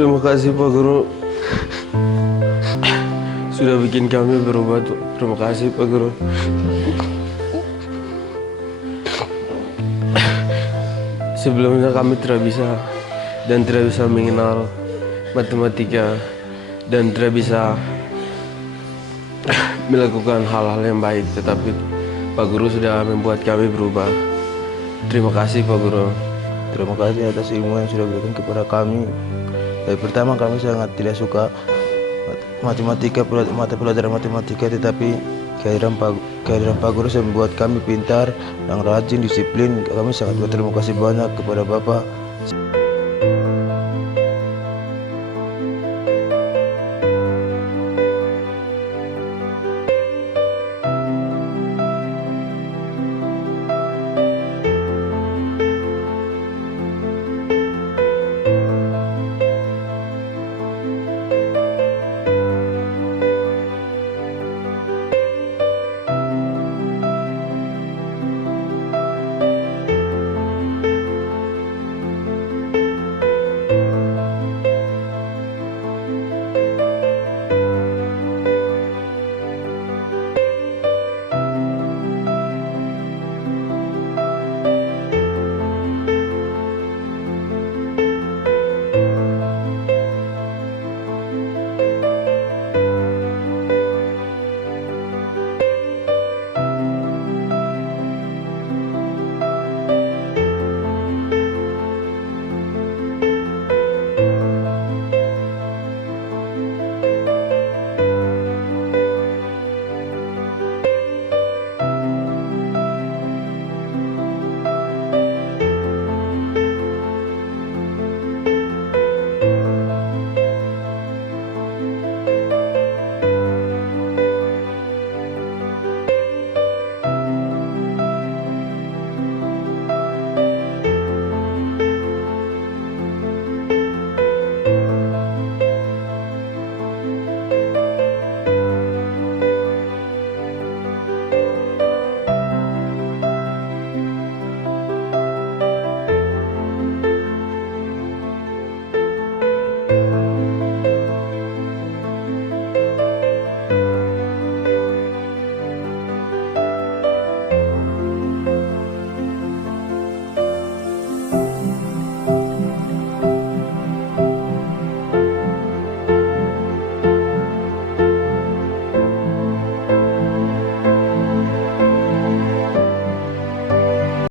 Terima kasih Pak Guru sudah bikin kami berubah. Terima kasih Pak Guru. Sebelumnya kami tidak bisa dan tidak bisa mengenal matematika dan tidak bisa melakukan hal-hal yang baik, tetapi Pak Guru sudah membuat kami berubah. Terima kasih Pak Guru. Terima kasih atas ilmu yang sudah berikan kepada kami. Dari pertama kami sangat tidak suka matematika, mata pelajaran matematika, tetapi kehadiran Pak Guru yang membuat kami pintar, yang rajin, disiplin. Kami sangat berterima kasih banyak kepada Bapak.